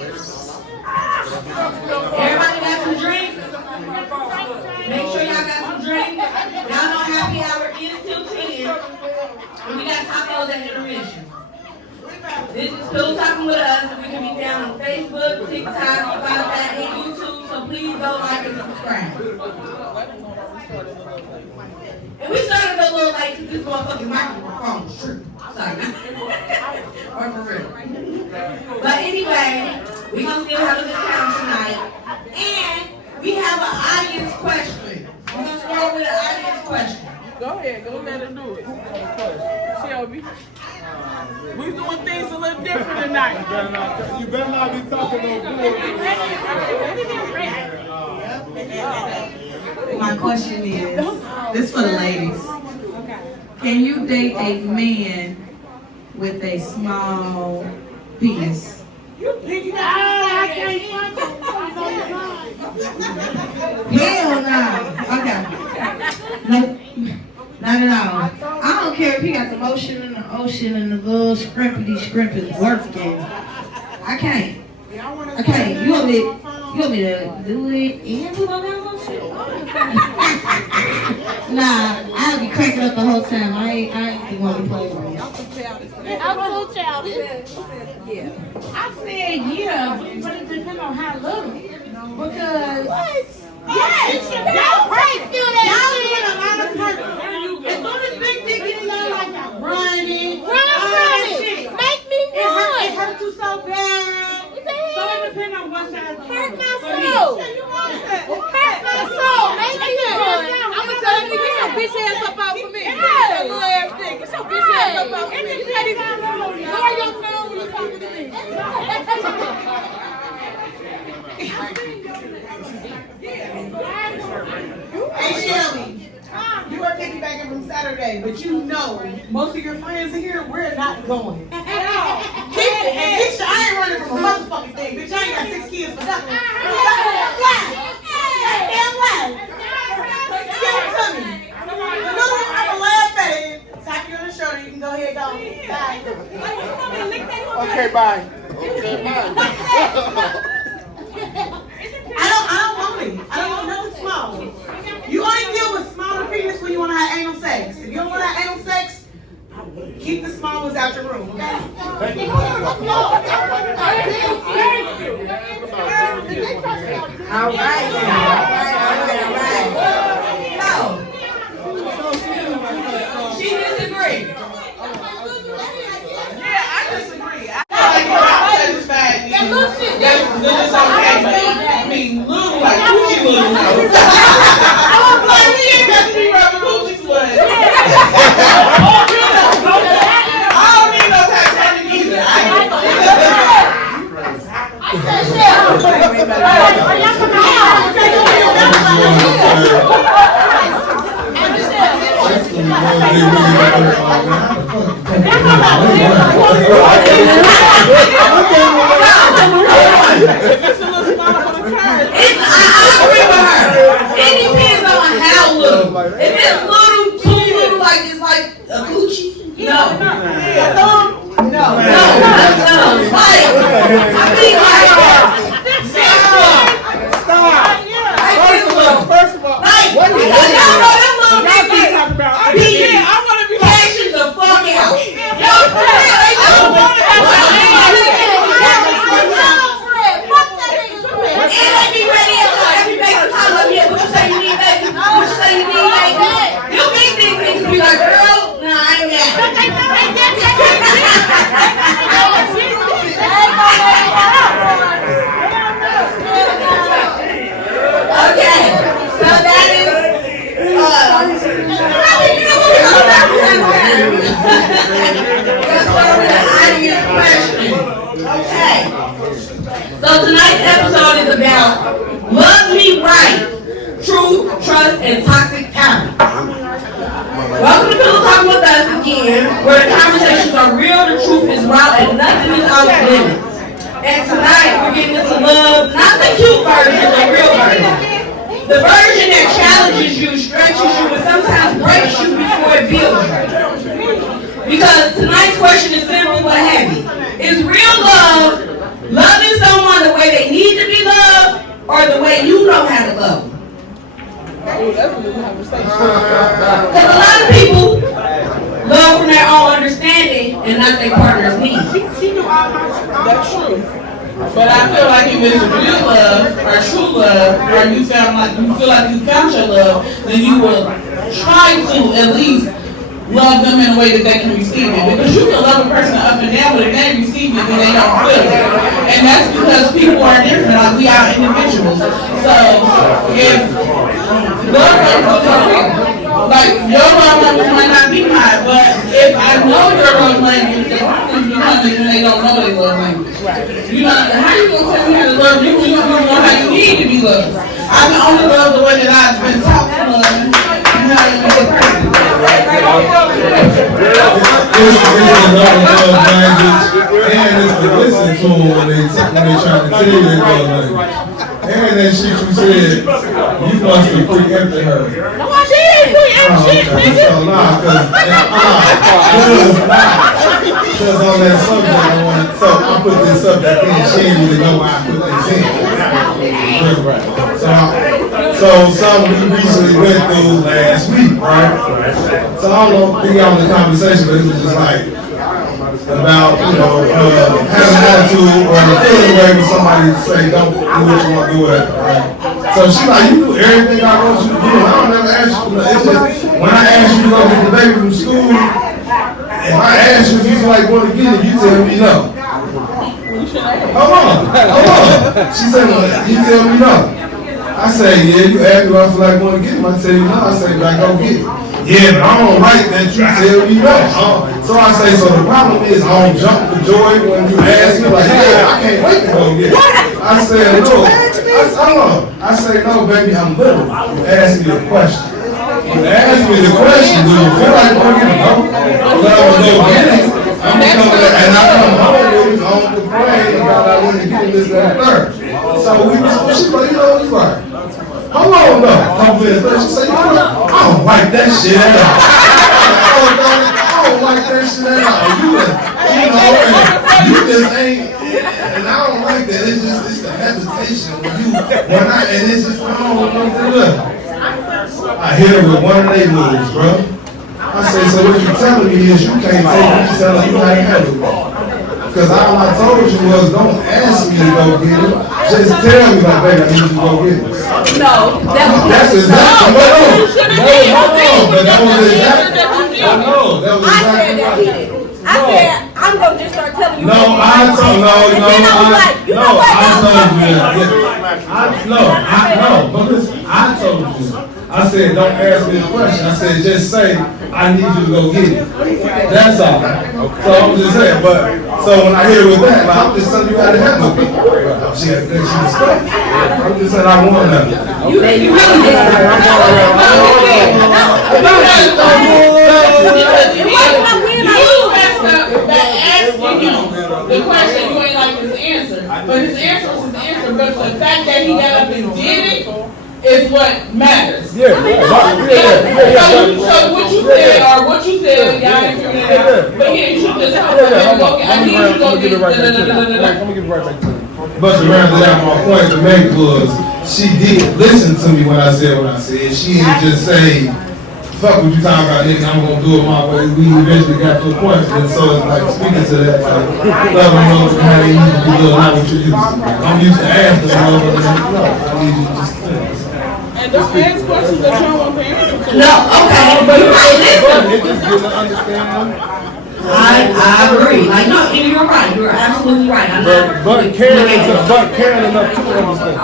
Everybody got some drinks? Make sure y'all got some drinks. Y'all know happy hour is till 10. And we got tacos at intermission. This is Pillow Talking with Us. We can be found on Facebook, TikTok, Spotify, and YouTube. So please go like and subscribe. And we started a little late because this motherfucking microphone is true. Sorry. Or for real. But anyway, we're going to still have a good time tonight. And we have an audience question. We're going to start with an audience question. Go ahead, go let her do it. Shelby. We're doing things a little different tonight. You better not be talking no bull. My question is, this for the ladies. Can you date a man with a small penis? Hell no. Okay. Nope. Not at all. I don't care if he got the motion in the ocean and the little scrimpy working. I can't. You want me to do it and do all that motion? Nah, I'll be cracking up the whole time. I ain't want to play with me. I'm so childish. Yeah. I said yeah, but it depends on how little. Because what? Yes, y'all feel that. Y'all get a lot of purpose. As soon as big dick get in there like that, running, shit. Make me run. It hurt you so bad. So it depends on what side. Hurt my soul. Hurt my soul. Make me run. I'm gonna tell you, get your bitch ass up out for me. That little ass thing. Get your bitch ass up out for me. Lower your phone when you're talking to me. Hey Shelby, you are piggybacking from Saturday, but you know most of your friends in here, we're not going. At all. Bitch, I ain't running from a motherfucking thing. Bitch, I ain't got 6 kids for nothing. Damn lie. Give it to me. I'm gonna laugh at it. Tap you on the shoulder, you can go ahead and go. Bye. Okay, bye. I don't want it. I don't want nothing small. You only deal with smaller penis when you want to have anal sex. If you don't want to have anal sex, keep the small ones out your room. Okay? All right. So, she disagreed. Yeah, I disagree. That's okay. I mean, little like coochie little. I was like, we ain't got to be rubbing coochie sweat. I don't need no Titanic either. It depends on how little. If it's little, too little, like it's like a coochie, no. No. Like, I mean, like, First of all, like, what is y'all know them little niggas. I want to be like, Cash the fuck out. Yo, for real, they don't want to have and they be ready every day to call up here. What you say you need, baby? What you say you need, baby? You big things be like, girl, nah, I ain't got it. Okay, so that is, let's start with an audience question. Okay. So tonight's episode is about love me right, truth, trust, and toxic habits. Welcome to Pillow Talk with Us again, where the conversations are real, the truth is raw, and nothing is off limits. And tonight we're getting into love, not the cute version, the real version. The version that challenges you, stretches you, and sometimes breaks you before it builds you. Because tonight's question is simple but heavy. Is real love loving someone She knew all my That's true. But I feel like if it's real love or true love, or you feel like you found your love, then you will try to at least love them in a way that they can receive it. Because you can love a person up and down, but if they receive it, then they don't feel it. And that's because people are different. Like we are individuals. So if love languages are real, like your love language might not be mine, but if I know your love language, the problem becomes when they don't know their love language. You know, how you gonna tell me how to love you when you don't know how you need to be loved? I can only love the way that I've been taught to love, and how you be a person. And it's to listen to them when they trying to tell you their love language. And that shit you said, you must have preempted her. No, I didn't. We ain't shit, nigga. So nah, because on that subject, I want to talk. I put this subject in. She didn't really know why I put this in. So something we recently went through last week, right? So I don't know if y'all in the conversation, but it was just like about, you know, having an attitude or feeling away with somebody to say don't do what you want to do with it, right? So she like, you do everything I want you to do. I don't never ask you for nothing. It's just when I ask you to go get the baby from school, if I ask you if you feel like going to get it, you tell me no. Hold on. She said, well, you tell me no. I say, yeah, you ask me if I feel like going to get him. I tell you no. I say, I go get it. Yeah, but I don't like that you tell me no. So I say, so the problem is I don't jump for joy when you ask me, like, yeah, I can't wait to go get it. I said, no. I say, no, baby, I'm little. You ask me a question. You ask me the question, do you feel like going to get it? No. But I would go get it. I'm going to come there, and I come home with it, I don't complain about I want to get it, this, that, and third. So she's like, you know, you're right. Hold on, though. Couple minutes later, she said, you know what? I don't like that shit at all. I don't like that shit at all. You just ain't, and I don't like that. It's just, it's the hesitation and it's just, I don't know. I hit her with one of their moves, bro. I said, so what you're telling me is you can't take me telling you how to handle it. Because all I told you was don't ask me to go get it. Just tell me like, baby, I need you to go get it. No, That's exactly what I know. But that was exactly that was I said that he exactly did. I said, I'm going to just start telling you. No, I told And then I was like, you know what? But listen, I told you. I said, don't ask me a question. I said, just say, I need you to go get it. That's all. So I'm just saying, but, so when I hear with that, like, I'm just telling you how to handle it. She has that she was stuck. I'm just saying, I want that. You really did. The question you ain't like his answer, but his answer was his answer. But the fact that he got up and did it is what matters. Yeah. So what you said or what you said, y'all ain't figuring it out. But yeah, you should just help her go get. I need you to go get. Let me give it right back to you. But to round it out, my point to make was, she did listen to me when I said what I said. She didn't just say, fuck what you talking about, nigga, I'm gonna do it my way. We eventually got to a point, and so it's like speaking to that, like, love and love and how they used to be little, not what you used to. I'm used to asking love, but no, I need you to just And don't ask questions that you don't want to answer to. No, okay, but you right, listen. It's just getting to understand. I agree. Like, no, and you're right. You're absolutely right. I'm not. But caring enough to understand.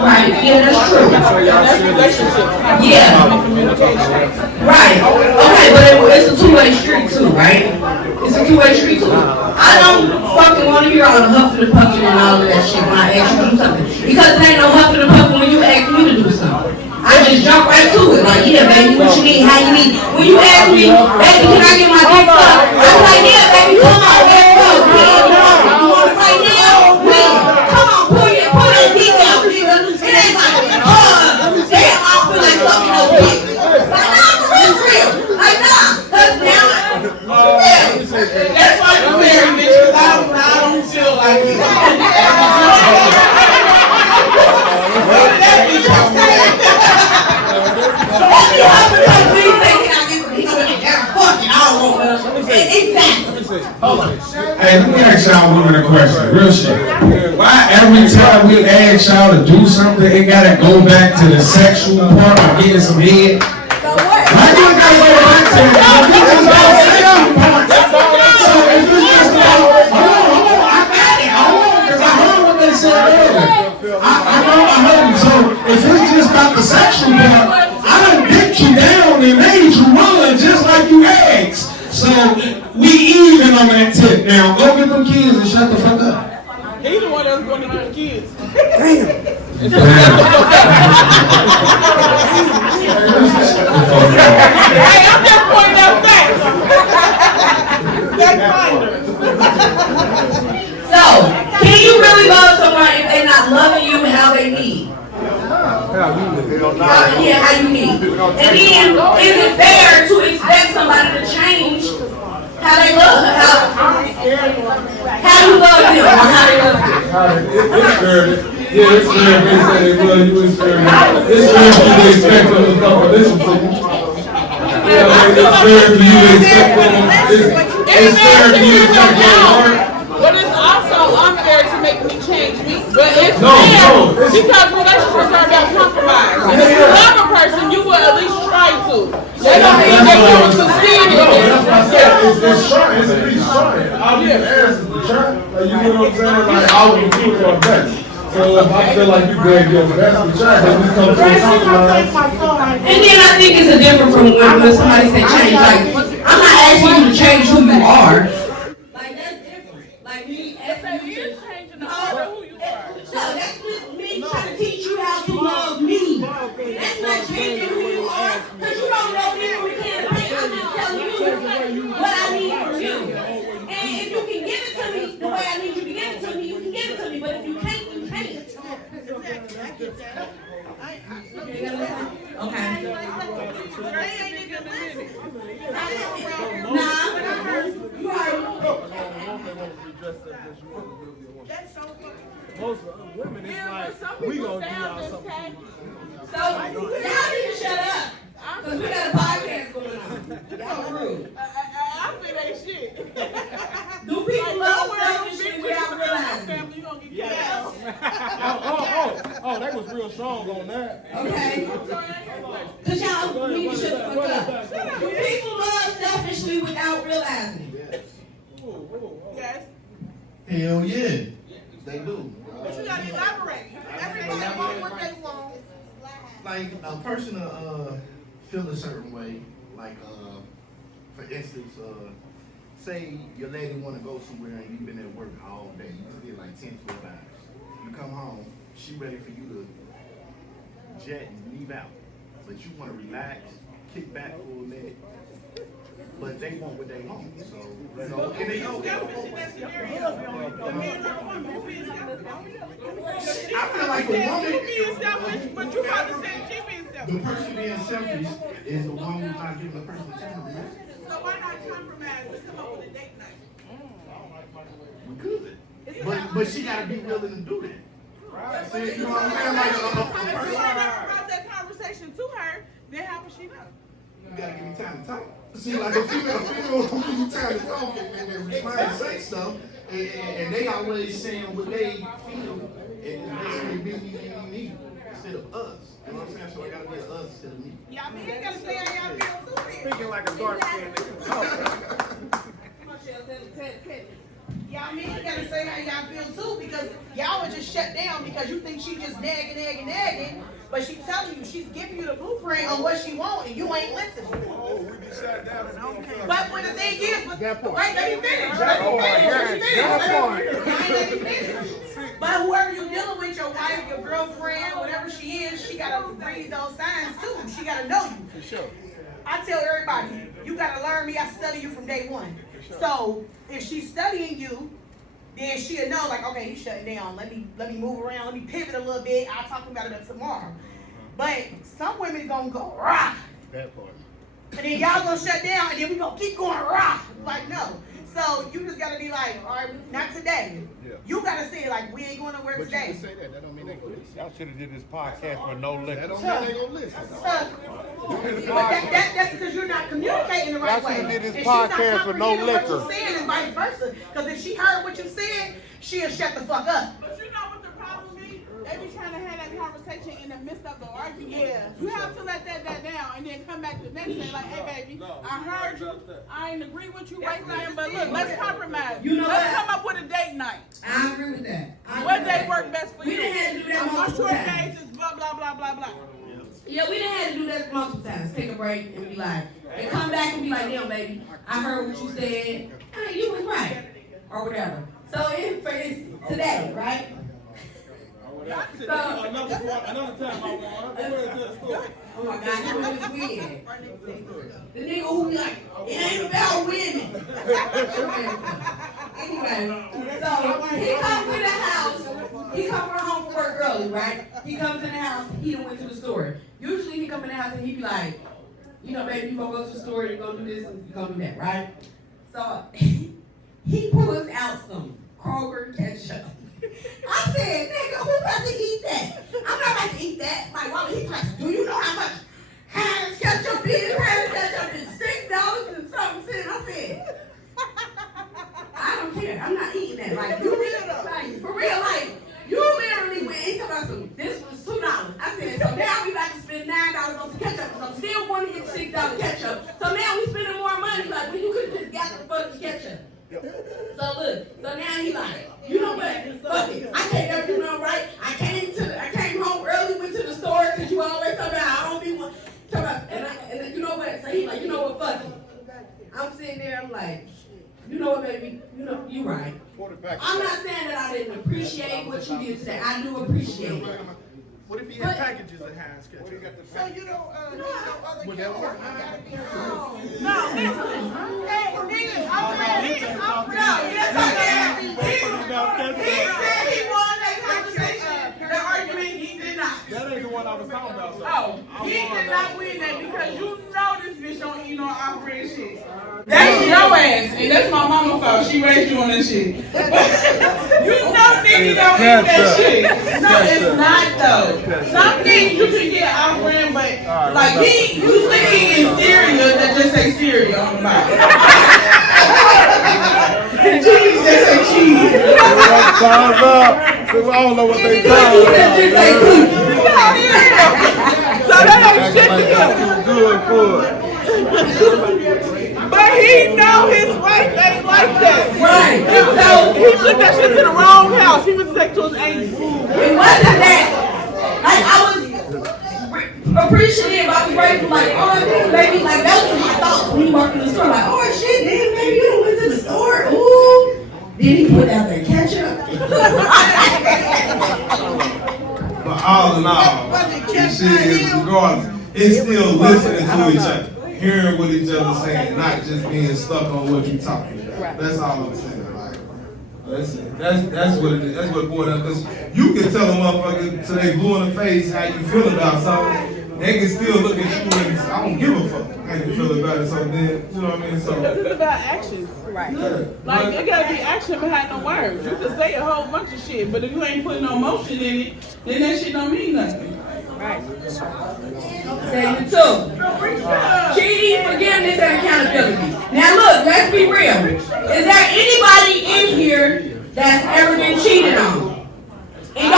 Right, yeah, that's true. That's relationship. Yeah. Communication. Right. Okay, but it's a two-way street too, right? It's a two-way street too. I don't fucking want to hear all the huffing and puffing and all of that shit when I ask you to do something. Because there ain't no huffing and puffing when you ask me to do something. I just jump right to it. Like, yeah, baby, what you need, how you need. When you ask me, baby, can I get my dick sucked? I'm like, yeah, baby, come on, let's go. You want it right now? When? Come on, pull that dick out, nigga. It ain't like, damn, I feel like sucking no dick. Like, nah, for real. Like, nah, cause now, yeah. That's why you're married, bitch, because I don't feel like it. Exactly. Hold on. Hey, let me ask y'all women a question, real shit. Why every time we ask y'all to do something, it gotta go back to the sexual part of getting some head? Why do it gotta go back to the sexual part? So if you just go, I got it, because I heard what they said earlier. I heard you. So if it's just about the sexual part, I done dipped you down and made you run just like you asked. So we even on that tip. Now go get them kids and shut the fuck up. He's the one that's going to get the kids. Hey, I'm just pointing out facts. That's minor. So, can you really love someone if they're not loving you how they need? How you need. And then, is it fair to expect somebody to change how they love, how you love them, or how they love you? It's fair. Yeah, it's fair if they say they love you. It's fair. It's fair for you to expect them to come and listen to you. Yeah, like, it's fair for you to expect them. It's fair for you to expect them to work. But it's also unfair to make me change me. But it's No, fair it's- because relationships are about compromise. And if you love a person, you will at least try to. That don't mean that you will succeed in No, it. that's what I said. It's trying. It's at least trying. I'll be asking to try. Like, you know what I'm saying? Like, I will do your best. So if I feel like you gave your best to try, then we come to a compromise. And then I think it's a different from when somebody say change. Like, I'm not asking you to change who you are. Like, that's different. Like, me asking you to change who you are. No, that's just me trying to teach you how to love me. That's not changing who you are, because you don't know me and we can't think. I'm just telling you what I need from you. And if you can give it to me the way I need you to give it to me, you can give it to me. But if you can't, you can't. Okay. Nah, you heard. Most women, it's like, we gonna do y'all something. So, y'all need to shut up. Because we got a podcast going on. Y'all rude. I feel that shit. Do people love selfishly without realizing? Family, you gonna get Oh, they was real strong on that. Okay? Because y'all need to shut the fuck up. Do people love selfishly without realizing? Yes. Hell yeah, they do. But you gotta elaborate. Everybody want what they want. Like a person feel a certain way. Like for instance, say your lady want to go somewhere and you've been at work all day. You did like 10, 12 hours. You come home, she ready for you to jet and leave out, but you want to relax, kick back for a minute. But they want what they want, so you know, and they know. I feel like the woman, but you about to say she being selfish. the person being selfish is the one who's not giving the person the time. So why not compromise and come up with a date night? We could, but she gotta be willing to do that. See, you know what I'm saying? Like If a you person, never brought that conversation to her, then how would she know? you gotta give me time to talk. See, like a female don't give you time to talk and respond and say stuff, and they always saying what they feel, and they say me instead of us. You know what I'm saying? So I gotta be an us instead of me. Y'all men gotta say how y'all feel too. Speaking like a dark skinned nigga. Y'all men gotta say how y'all feel too, because y'all would just shut down because you think she just nagging, but she telling you, she's giving you the blueprint on what she want and you ain't listening. Oh, we be shut down and don't care. But when the thing is, wait, That part. let me finish. That part, Let me finish. But whoever you're dealing with, your wife, your girlfriend, whatever she is, she gotta read those signs too. She gotta know you. For sure. I tell everybody, you gotta learn me. I study you from day one. So if she's studying you, then she'll know, like, okay, he's shutting down. Let me move around. Let me pivot a little bit. I'll talk about it tomorrow. But some women gonna go rah, That part. and then y'all gonna shut down, and then we gonna keep going rah. Like no. So you just gotta be like, all right, not today. Yeah. You gotta say it like we ain't going nowhere But you today. can say that. That don't mean they gonna listen. Y'all should have did this podcast for no liquor. That don't mean they gonna listen. But that's because you're not communicating the right Y'all way. shoulda did this And she's not podcast with no comprehending what liquor. you're saying and vice versa. Because if she heard what you said, she'll shut the fuck up. But you know what the problem is? They be trying to have that conversation in the midst of the argument. Yeah. You have to let that down and then come back the next day like, hey baby, I heard you. I ain't agree with you right now, but look, let's compromise. You know let's what? come up with a date night. I agree with that. What day work best for We you? done had to do that On multiple short times. days is blah blah blah blah blah. Yeah, we done had to do that multiple times. Take a break and be like, and come back and be like, damn, baby, I heard what you said. Hey, you was right. Or whatever. So it's today, right? So, Another time I won. oh my God, you was win. The nigga who be like, it ain't about winning. Anyway, so he comes in the house. He comes home from work early, right? He comes in the house. He done went to the store. Usually he come in the house and he be like, you know, baby, you gonna go to the store, you gonna do this, and you gonna do that, right? So he pulls out some Kroger ketchup. I said, nigga, who about to eat that? I'm not about to eat that. My wallet, he's like, do you know how much Heinz ketchup is? Heinz ketchup is $6 and something cents. I said, I don't care. I'm not eating that. Like, you really, like, for real, like, you literally went, he told us some, this was $2. I said, so now we about to spend $9 on some ketchup. So I'm still want to get $6 ketchup. So now we spending more money. Like, well, you could have just got the fucking ketchup. So look, so now he like, you know what? Fuck it. I can't never do nothing right. I came home early, went to the store because you always talk about I don't be one. Talk about, and then, you know what? So he like, you know what? Fuck it. I'm sitting there. I'm like, you know what, baby? You know, you right. I'm not saying that I didn't appreciate what you did today. I do appreciate it. What if he had packages of Heinz ketchup? So you don't know other Would that work? No, listen. Hey, nigga, He said he won that conversation. the argument he did not. That ain't the one I was talking about. So Oh, he did not win that because you know this bitch don't eat no Alfred shit. That's your ass, and that's my mama's fault. She raised you on that shit. You know niggas don't eat that shit. No, it's not though. Some things you can get Alfred, but like he usually eating cereal that just say cereal on the bottom. And cheese that say cheese. Time's up. I don't know what they talking about. So that ain't shit to him. Too good for it. But he know his wife ain't like that. Right. So he took that shit to the wrong house. He went to take to his auntie. It wasn't that. Like, I was appreciative. I was grateful. Like, oh, baby, like, that was my thoughts when he walked in the store. Like, oh, shit, damn, baby, you done went to the store. Ooh. Then he put out that ketchup. But all in all, this shit is regardless. It's still listening to each other, hearing what each other's saying, not just being stuck on what you're talking about. That's all I'm saying. Like, that's what it is. That's what it boiled down. Because you can tell a motherfucker till they blue in the face how you feel about something. They can still look at you and say, I don't give a fuck how you feel about it. So then, you know what I mean? So Because it's about actions. Right. Like, there gotta be action behind the words. You can say a whole bunch of shit, but if you ain't putting no motion in it, then that shit don't mean nothing. Say it too. Cheating, forgiveness, and accountability. Now look, let's be real. Is there anybody in here that's ever been cheated on? And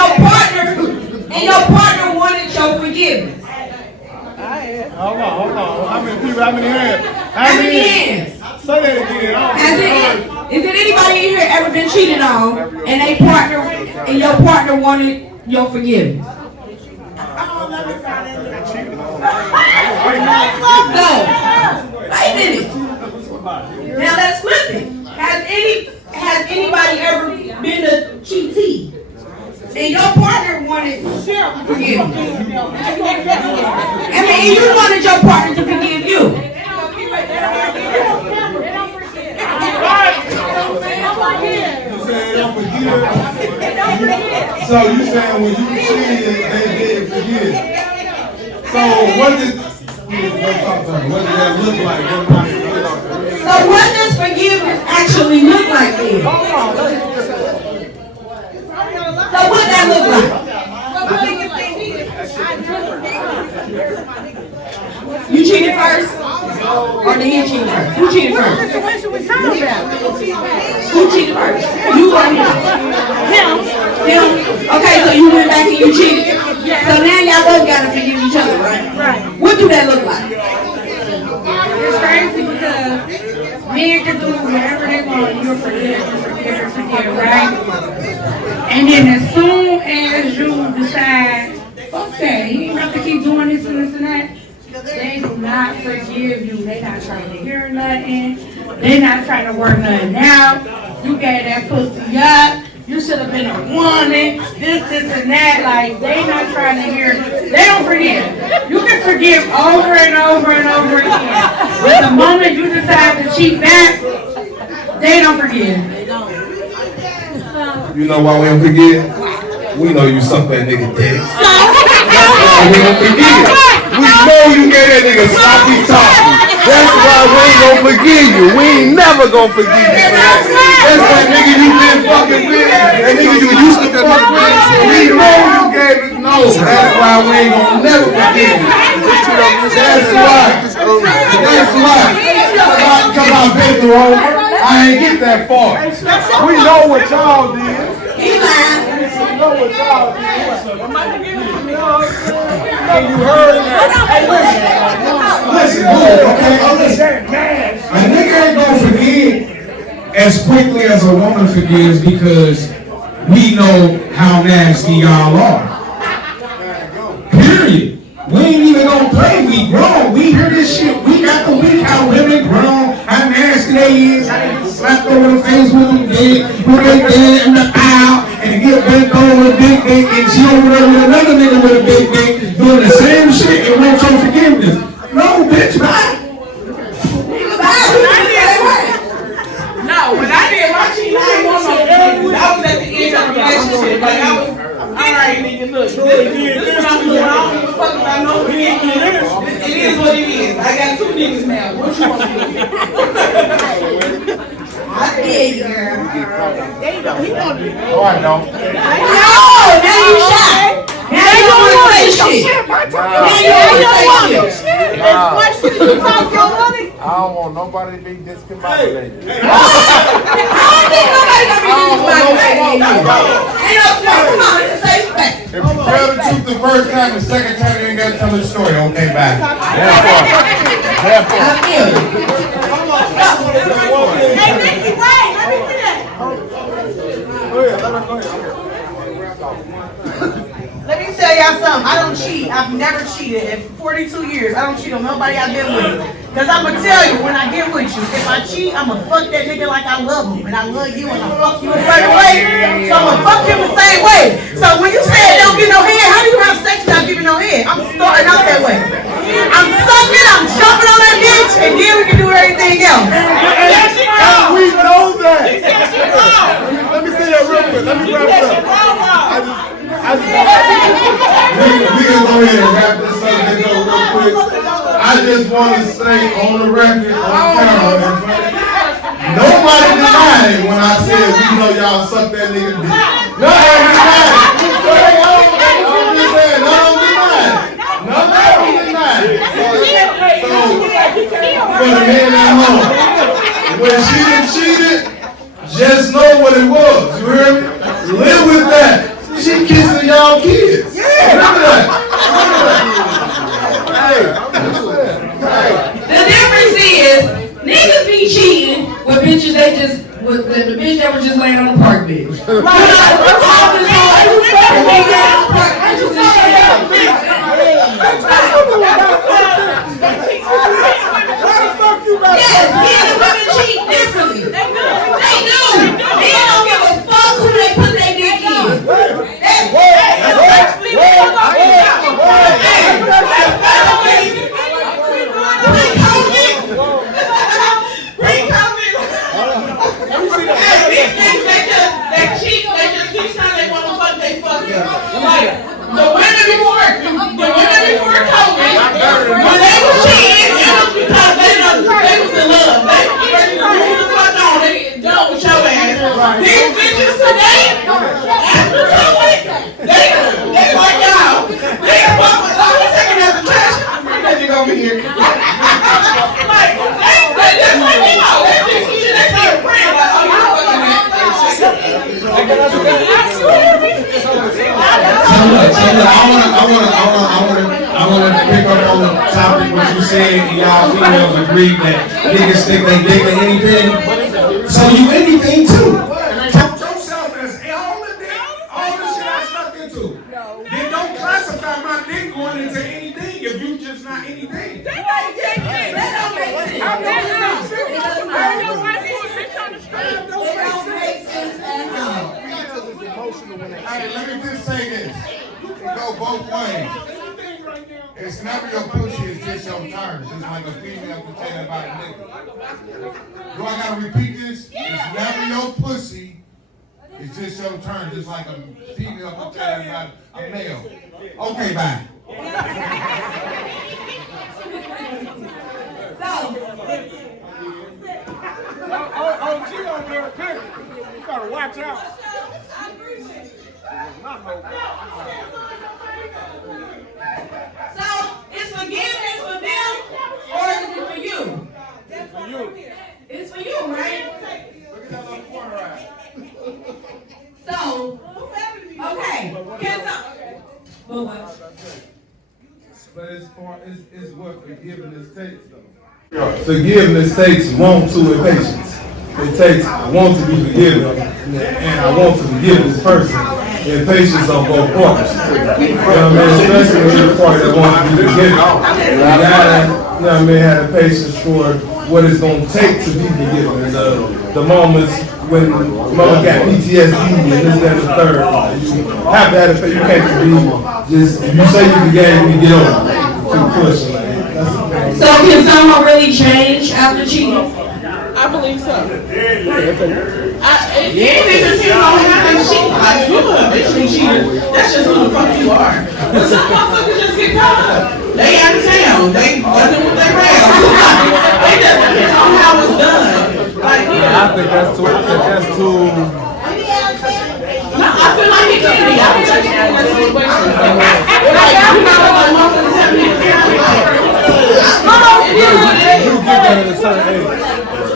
your partner wanted your forgiveness? Hold on. How many hands? How many hands? Say that again. Is it anybody in here ever been cheated on and your partner wanted your forgiveness? No. Wait a minute. Now let's flip it. Has anybody ever been a cheatee? And your partner wanted forgiveness. I mean, you wanted your partner to forgive you. So you saying when you cheated, they didn't forgive. So what did that look like? So what does forgiveness actually look like then? then he cheated first. Who cheated first? What we talking about? Who cheated first? You or him? Him. Okay, so you went back and you cheated. So now y'all both gotta forgive each other, right? Right. What do that look like? It's crazy because men can do whatever they want. You're forgive, right? And then as soon as you decide, fuck that, he ain't have to keep doing this and this and that, they do not forgive you. They not trying to hear nothing. They not trying to work nothing out. You gave that pussy up. You should have been a woman. This and that. Like, they not trying to hear. They don't forgive. You can forgive over and over and over again. But the moment you decide to cheat back, they don't forgive. You know why we don't forget? We know you suck that nigga dick. That's why we don't forget. We know you gave that nigga sloppy toppy. That's why we ain't gonna forgive you. We ain't never gonna forgive you for that. That's that nigga you been fucking with. That nigga you used to fuck with. We know you gave it. No, that's why we ain't gonna never forgive you. That's why. That's why. Cause I've been through all. I ain't get that far. We know what y'all did. He lying. We know what y'all did. And you heard that. Hey, Listen, okay, a nigga ain't gonna forgive as quickly as a woman forgives because we know how nasty y'all are. Period. We ain't even gonna play. We grown. We hear this shit. We got the week how women grown, how nasty they is, how they get slapped over the face with them dick, who they dead in the aisle, and get bent over with a big dick, and she over there with another nigga with a big dick, doing the same shit and want your forgiveness. No, bitch, bye. No, when I did my cheating, I didn't want no forgiveness. I was at the end of the relationship. Like, I was, alright, nigga, look, this is what I'm doing. I don't give a fuck about no forgiveness. It is what it is. I got 2 niggas now. What you want to do? I did, girl. There you go. He want to. Oh, I know. No, now you shy. Now you don't want to say shit. Now you don't want to say shit. What shit you talk your money? I don't want nobody to be discombobulated. I don't think nobody gonna be discombobulated. Ain't no smoke. Come on, let's say back. If you tell the truth the first time, the second time you ain't got to tell the story. Okay, bye. I feel it. Hey, Nikki, wait. Let me see that. Go ahead, let her go ahead. Let me tell y'all something. I don't cheat. I've never cheated. In 42 years, I don't cheat on nobody I've been with. Because I'm going to tell you, when I get with you, if I cheat, I'm going to fuck that nigga like I love him. And I love you, and I fuck you a certain way. So I'm going to fuck him the same way. So when you say don't get no head, how do you have sex without giving no head? I'm starting out that way. I'm sucking, I'm jumping on that bitch, and then we can do everything else. We know that. Let me say that real quick. Let me wrap it up. We can go ahead and wrap this subject up real quick. I just want to say on the record, on camera, nobody denied it when I said we know y'all suck that nigga dick. Nobody denied it. Nobody denied it. So, for the men at home, when she done cheated, just know what it was. You hear me? Live with that. She kissing y'all kids. Remember that. The difference is, niggas be cheating with bitches they just, with the bitch that was just laying on the park bench. Yes, men and women cheat differently. They do. Men don't give a fuck who they put their dick in. The women before COVID, when they were cheating, it was because they was in love. They who the fuck on, they done with your ass. These bitches today, after COVID, they like y'all. They fuck with y'all. They're taking out the trash. Bring that nigga over here. Like, they I wanna pick up on the topic what you said, and y'all females agree that niggas stick they dick in anything. So you anything too. Count yourself as all the shit I stuck into. Then don't classify my dick going into anything if you just not anything. That don't make sense. Hey, let me just say this. It go both ways. It's never your pussy, it's just your turn. Just like a female can tell about a nigga. Do I gotta repeat this? It's never your pussy, it's just your turn. Just like a female can tell about a male. Okay, bye. OG on there, period. You gotta watch out. So, is forgiveness for them or is it for you? It's for you. It's for you, right? So, okay. But it's what forgiveness takes, though. Forgiveness takes want to and patience. It takes I want to be forgiven and I want to forgive this person. And patience on both parties. You know what I mean? Especially when you're the party that wants to be forgiven. You gotta, you know what I mean, have the patience for what it's gonna take to be forgiven. And the moments when mother got PTSD and this, that, and the third. You have to have the patience. You can't just if you say you forgave, you get over it. Keep pushing. So can someone really change after cheating? I believe so. Even if you don't have that cheat, like you a bitch cheater, that's just who the fuck you are. But some motherfuckers just get caught up. They out of town. They nothing with their ass. They just depend on how it's done. Like, yeah. I think that's too. No, I feel like it can be. I was like, in that situation. Like, you know what motherfuckers have me in town. You get that at a certain age.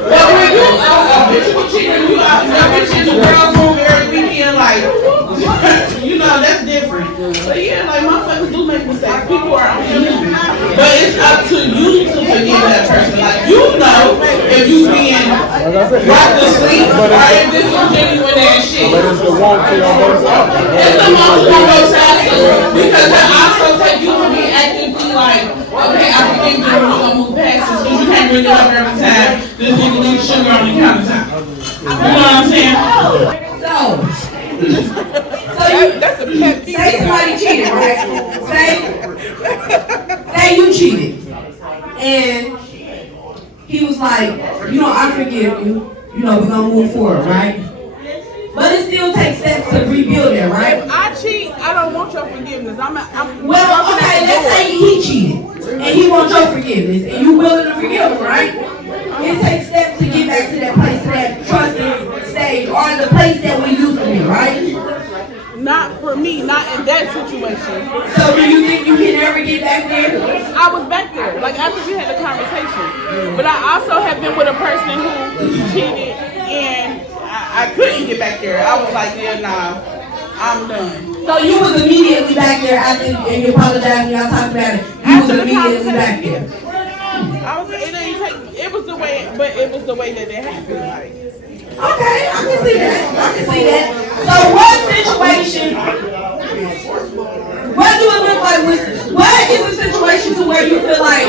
But when you a bitch with cheating, you out there bitch in the girls' room every weekend, like, you know, that's different. But yeah, like, motherfuckers do make mistakes. People are human. But it's up to you to forgive that person. Like, you know if you being rocked to sleep or if this is genuine ass shit. But it's the want to on both sides. It's the want to on both sides too. Because that also take you to be actively like, okay, I forgive you, we're gonna move past this, because you can't bring it up every time this nigga leave sugar on the countertop. You know what I'm saying? That's a pet peeve. Say somebody cheated, right? Say you cheated. And he was like, you know, I forgive you. You know, we're gonna move forward, right? But it still takes steps to rebuild it, right? If I cheat, I don't want your forgiveness. Well, okay, let's say he cheated. And he wants your forgiveness. And you willing to forgive him, right? It takes steps to get back to that place, to that trusting stage, or the place that we used to be, right? Not for me, not in that situation. So do you think you can ever get back there? I was back there, like after we had the conversation. But I also have been with a person who cheated and I couldn't get back there. I was like, yeah, nah, I'm done. So you was immediately back there after, and you apologized and y'all talked about it. You was immediately back there. It was the way, but it was the way that it happened. Like. Okay, I can see that. So what situation, what do it look like what is the situation to where you feel like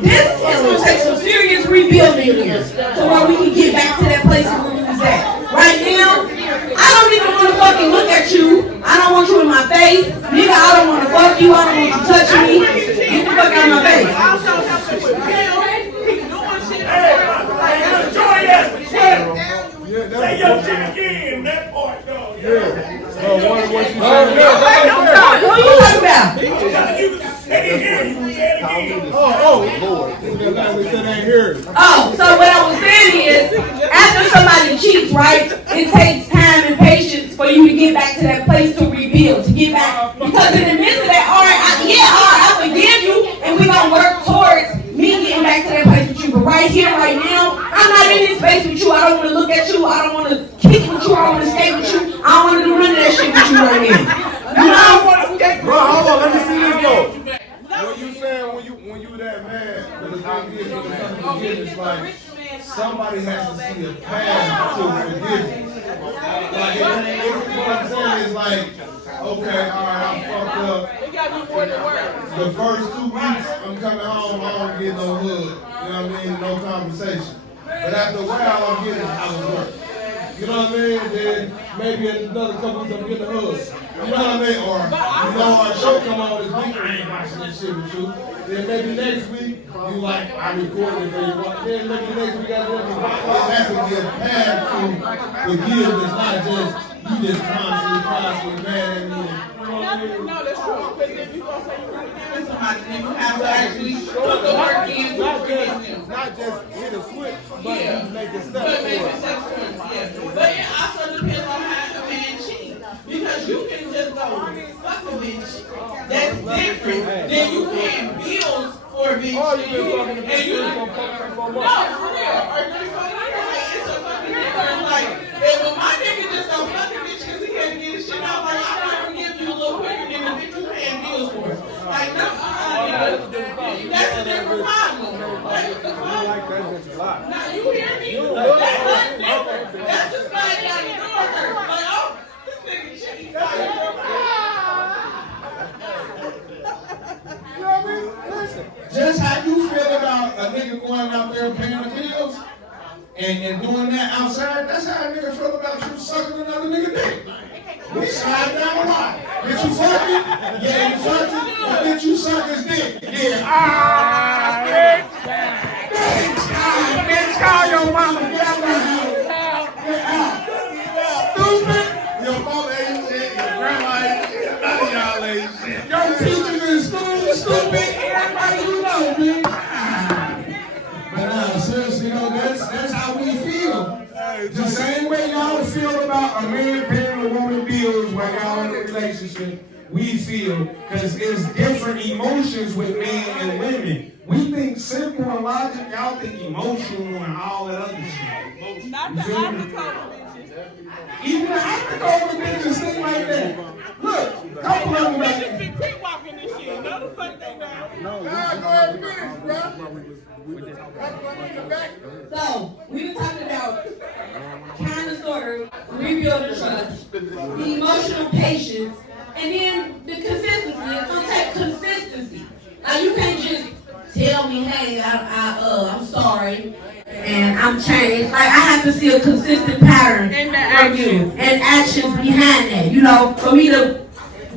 this is going to take some serious rebuilding here to where we can get back to that place where we was at? Right now, I don't even want to fucking look at you. I don't want you in my face. Nigga, I don't want to fuck you. I don't want you touching me. Get the fuck out of my face. Say your shit again, that part, though. Yeah. What you saying? Who you talking about? So what I was saying is, after somebody cheats, right, it takes time and patience for you to get back to that place to rebuild, to get back. Because in the midst of that, all right, I forgive you, and we're going to work towards me getting back to that place with you. But right here, right now, I'm not in this space with you. I don't want to look at you. I don't want to pick with you, I don't wanna skate with you, I don't wanna do none of that shit with you right now. You know? Bro, hold on, let me see this go. What you saying when you that mad? But the thing is, when it comes to forgiveness, like somebody has to see a path to forgiveness. Like what I'm saying is like, okay, all right, I fucked up. The first 2 weeks, I'm coming home, I don't get no hood. You know what I mean? No conversation. But after a while, I'm getting house work. You know what I mean? Then maybe in another couple weeks, I'm getting a hood. You know what I mean? Or, you know, our show come on this week, I ain't watching that shit with you. Then maybe next week, you like, I recorded it for you. Then maybe next week, I do it. It has to be a path to forgiveness, not just, you just constantly mad at me. No, that's true. Because if you gonna say you're forgiving somebody, then you have to actually put the work in to forgive them. Not just hit a switch, but make a step But make a forward. step forward, yeah. But it also depends on how a man cheats. Because you can just go, fuck a bitch. That's different than you paying bills for a bitch. Oh, you been fucking the bitch for No, months. for real. Or 3 4 years. Like, it's a fucking difference. Like, if my nigga just don't fuck a bitch because he had to get his shit out, like, I'm not gonna give you a little quicker than the bitch you paying bills for. Like, no, that's a different problem. Like, what the fuck? I like that bitch a lot. Now, you hear me? That's not different. That's just like how you doing her. Like, oh, this nigga cheating. You know what I mean? Listen. Just how you feel about a nigga going out there paying the bills and doing that outside, that's how a nigga feel about you sucking another nigga dick. We slide down the line. Bitch, you fucking? Yeah, you fucking? Bitch, you suck his dick? Yeah. Bitch, call your mama. Get out. Stupid. Your mama ain't shit. Your grandma ain't shit. None of y'all ain't shit. Your teachers in school, stupid. Everybody you know, man. But seriously, you know, that's how we feel. The same way y'all feel about a man paying a woman bills while y'all in a relationship, we feel, because it's different emotions with men and women. We think simple and logic, y'all think emotional and all that other shit. Not the African bitches. Even the African bitches think like that. Look, couple of them like Bitches be quick walking this shit. No, the fuck they don't. Go ahead and finish, bro. So, we were talking about kind of sort of rebuild the trust, the emotional patience, and then the consistency. It's gonna take consistency. Like you can't just tell me, hey, I'm sorry, and I'm changed. Like I have to see a consistent pattern from you and actions behind that. You know, for me to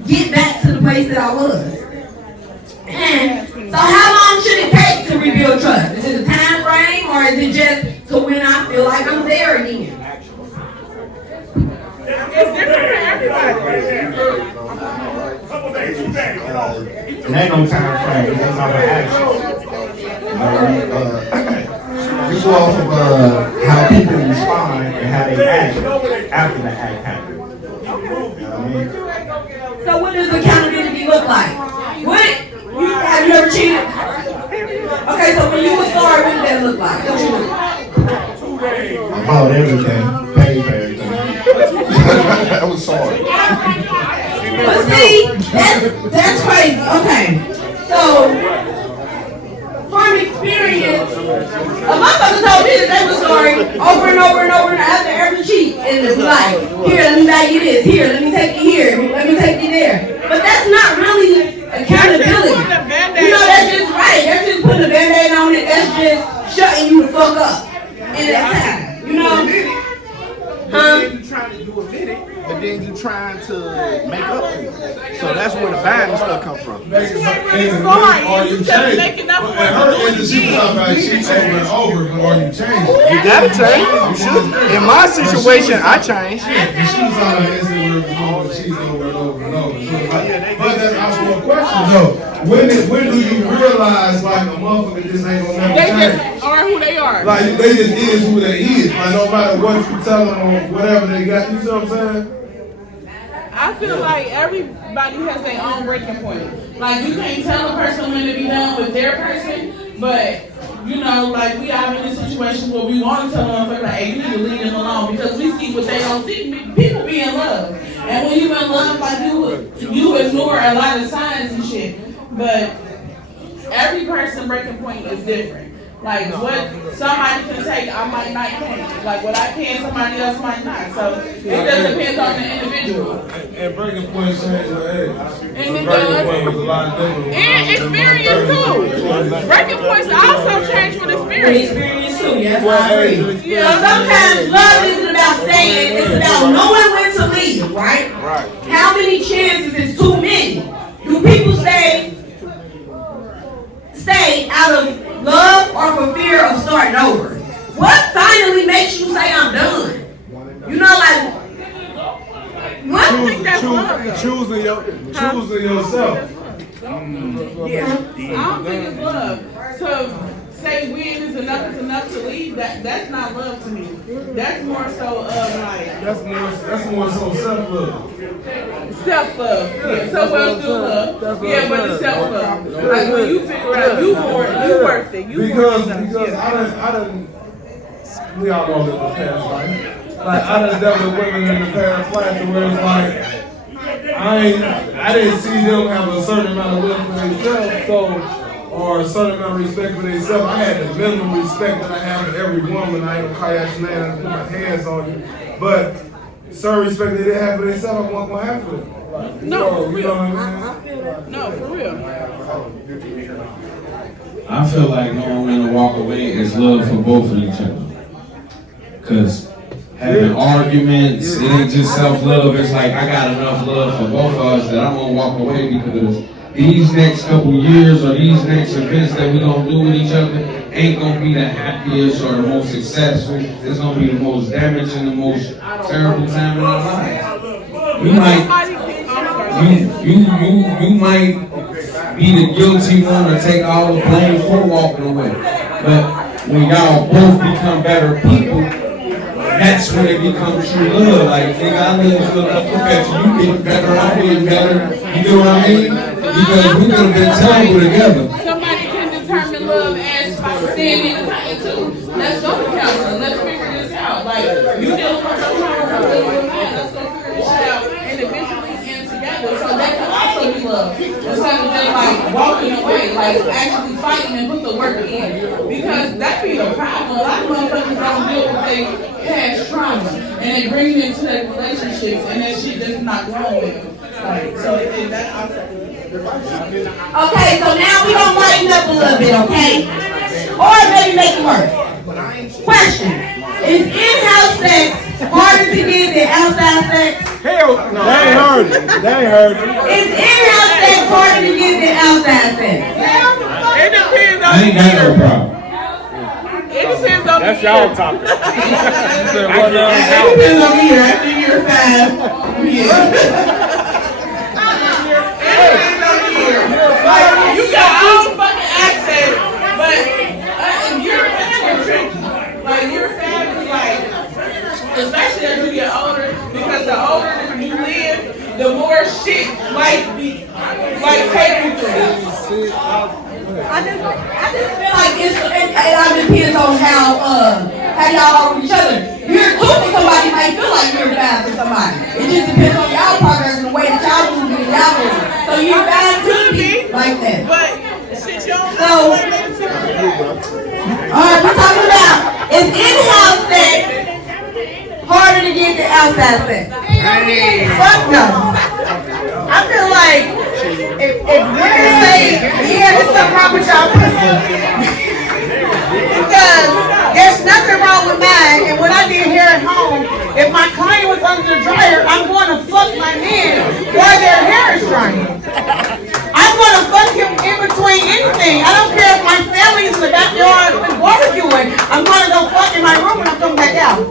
get back to the place that I was. And so how long should it take to rebuild trust? Is it a time frame or is it just to when I feel like I'm there again? It's different for everybody. It ain't no time frame, it's not an action. We go off of how people respond and how they act after the act happens. You know what I mean? So what does accountability look like? Have you ever cheated? Okay, so when you were sorry, what did that look like? What you do? I bought everything, paid for everything. I was sorry. But see, that's crazy. Okay, so from experience, a motherfucker told me that they were sorry over and over and over after every cheat, and it's like, here, let me buy you this. Here, let me take you here. Let me take you there. But that's not really accountability. You know, that's just right. That's just putting a band-aid on it. That's just shutting you the fuck up in that time. You know? Then you trying to do a minute, but then you trying to make up for it. So that's where the bad and stuff come from. Or you change. And her is she talking about she over and over, but are you changing? You gotta change. You should. In my situation, I changed. She's on the Instagram, she's over and over and over. So, but that's also a question though. When do you realize like a motherfucker just ain't gonna never They change? just are who they are. Like they just is who they is. Like no matter what you tell them or whatever they got, you see what I'm saying? I feel like everybody has their own breaking point. Like you can't tell a person when to be done with their person, but you know, like we are in a situation where we want to tell them, like, hey, you need to leave them alone because we see what they don't see. People be in love, and when you in love, like you ignore a lot of signs and shit. But every person breaking point is different. Like what somebody can take, I might not can. Like what I can, somebody else might not. So it just depends on the individual. And breaking points change your age. And it Breaking does. point was a lot different. And experience too. Breaking points also change with experience. Experience too, yes, I agree. You know, sometimes love isn't about staying, it's about knowing when to leave, right? Right. How many chances is too many? Do people stay out of love or for fear of starting over? What finally makes you say I'm done? You know, like, what? Choosing yourself. Yeah. I don't think it's love. To say when is enough to leave, that's not love to me. That's more so like That's more so self-love. self-love. Yeah, someone else do love. Yeah, but it's self-love. Like when you figure out you worth it. Because I done we all know that the past life. Like I done dealt with women in the past life where it's like I didn't see them have a certain amount of love for themselves, or a certain amount of respect for themselves. I had the minimum respect that I have for every woman. I ain't gonna call you out your name and put my hands on you. But certain respect that they have for themselves, I want my half of it. Like, No, you know what I mean? No, for real. I feel like knowing when to walk away is love for both of each other. Cause having arguments, it ain't just self-love. It's like I got enough love for both of us that I'm gonna walk away because these next couple years or these next events that we gonna do with each other ain't gonna be the happiest or the most successful. It's gonna be the most damaging, the most terrible time in our life. You might be the guilty one or take all the blame for walking away. But when y'all both become better people, that's when it becomes true love. Like, nigga, I love you enough to bet you getting better, I'm getting better. You know what I mean? Because we could have been terrible together. Somebody can determine love as staying in the time too. Let's go to counseling. Let's figure this out. Like you dealing with your trauma, I'm dealing with mine. Let's go figure this shit out individually and together. So that can also be love. Instead of just like walking away, like actually fighting and put the work in. Because that be the problem. A lot of motherfuckers don't deal with their past trauma and they bring it into their relationships and that shit just not going with them. Like, so that also. Okay, so now we gonna lighten up a little bit, okay? Or maybe make it worse. Question: is in-house sex harder to get than outside sex? Hell no. They ain't heard it. They ain't heard it. Is in-house sex harder to get than outside sex? It depends on I ain't got no problem. It depends on That's y'all topic. It depends on the year. After year 5, yeah. Like, you got all the fucking access, but your family is tricky. Like, your family is like, especially as you get older, because the older you live, the more shit life be, like, take you through. I just feel like it depends on how y'all are with each other. You're 2 for somebody might feel like you're 5 for somebody. It just depends on y'all progress and the way that y'all move and y'all move. So you're 5 could be like that. But shit, you don't So, alright, we're talking about is in-house sex harder to get than outside sex? Fuck no. I feel like if women say, yeah, there's something wrong with y'all pussy, because there's nothing wrong with mine. And what I did here at home, if my client was under the dryer, I'm going to fuck my man while their hair is drying. I'm going to fuck him in between anything. I don't care if my family's in the backyard barbecuing. I'm going to go fuck in my room when I come back out.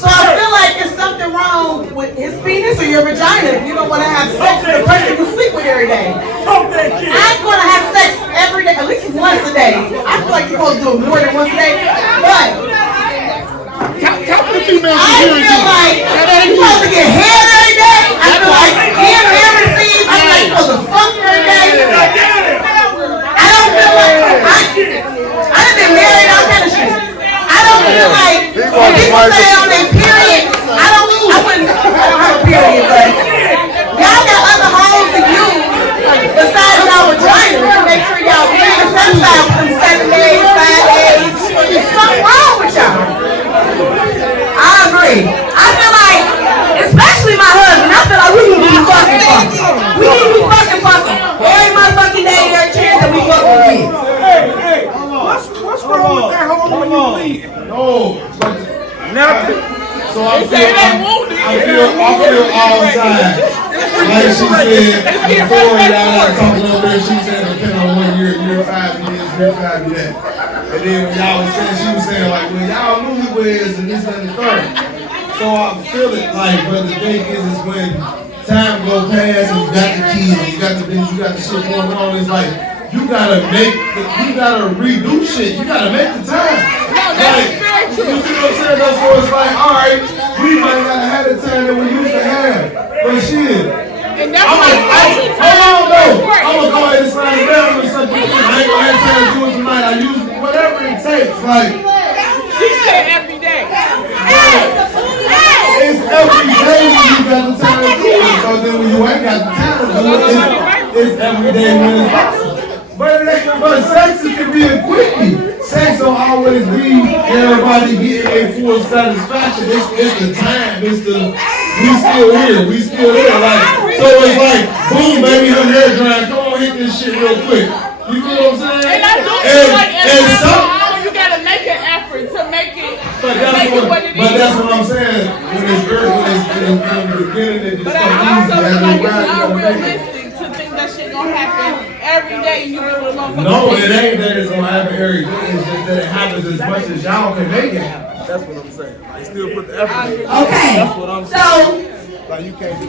So I feel like there's something wrong with his penis or your vagina if you don't want to have sex with the person you sleep with every day. I'm going to have sex every day, at least once a day. I feel like you're supposed to do it more than once a day. But I feel like you're supposed to get head every day. I feel like him receive. I feel like you're supposed to fuck every day. I don't feel like feel all sides. Like she said before, y'all got talking over there, she said depending on what year 5 years, year 5 year that. And then when y'all was saying, she was saying like, well, y'all newlyweds and this and the third. So I feel it like, but the thing is when time go past and you got the kids, and you got the things, you got the shit going on, it's like, you gotta redo shit. You gotta make the time. Like, you see what I'm saying? That's so it's like, all right, we might not have the time that we used to have, but shit. I'm gonna go ahead and sign it down or something. I ain't gonna have time to do it tonight. I use whatever it takes. Like, She said every day. it's every day when you got the time to do it. So then when you ain't got the time to do it, it's every day when it's possible. But sex can be a quickie. Sex don't always be everybody getting a full satisfaction. It's the time. It's the we still here. We still there. Like so, it's like boom, baby, her hair drying. Come on, hit this shit real quick. You feel what I'm saying? And I do feel like every hour you gotta make an effort to make it. But that's what I'm saying. When it's early, when the beginning, it's but I also feel like it's unrealistic to think that shit gonna happen every day and you be with a motherfucker. No, it ain't that it's gonna happen every day. It's just that it happens as much as y'all can make it happen. That's what I'm saying. They still put the effort in. Okay. That's what I'm saying. Like you can't be.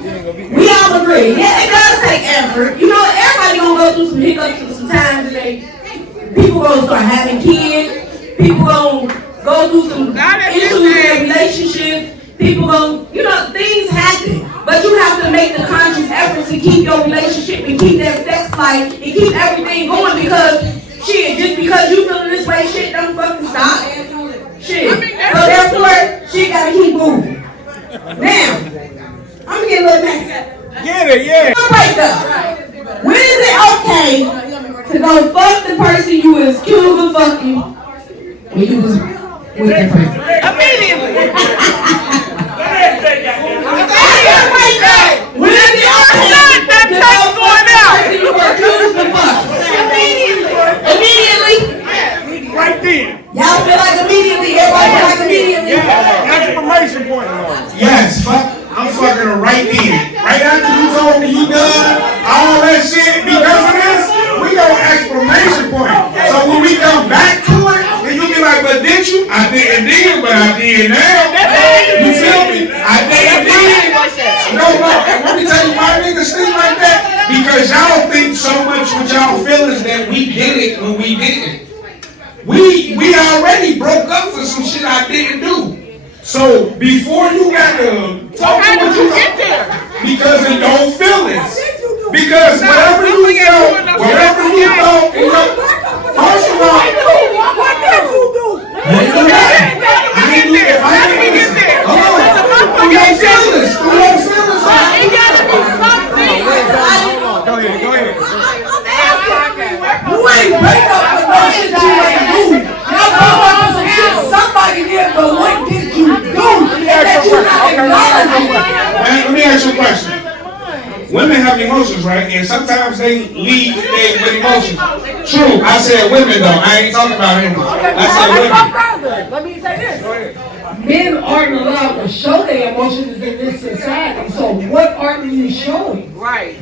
We all agree. Yeah, it does take effort. You know, everybody gonna go through some hiccups and some times and people gonna start having kids. People gonna go through some issues in their relationships. People gonna, you know, things happen. But you have to make the conscious effort to keep your relationship and keep that sex life and keep everything going because shit, just because you feeling this way, shit don't fucking stop. Shit. So therefore, shit gotta keep moving. Now, I'm gonna get a little messy. Get it, yeah. Break up. When is it okay to go fuck the person you was accused of fucking when you was with that person? Immediately. When is it okay to go fuck the person you were accused of fucking? Immediately? Right then. Y'all feel like immediately? Everybody feel like immediately? Yeah. Exclamation point. Yes, I'm fucking her right then. Right after you told me you done all that shit because of this, we go exclamation point. So when we come back to it, then you be like, but did you? I didn't then, but I did now. You feel me? I didn't then. No, and let me tell you why niggas think like that. Because y'all think so much with y'all feelings that we did it when we didn't. We already broke up for some shit I didn't do. So before you got to talk to what you get there, because it don't feel it. Because whatever you felt, whatever you thought, first of all, what did you do? I didn't do it. How did we get there? Through your feelings. It gotta be something. Go ahead. You ain't break up with no shit you ain't do. Y'all broke up with some shit somebody did, but what did you do? That you not acknowledging. Let me ask you a question. Women have emotions, right? And sometimes they lead with emotions. True, I said women though. I ain't talking about him. I said women. Let me say this. Men aren't allowed to show their emotions in this society. So what are you showing? Right.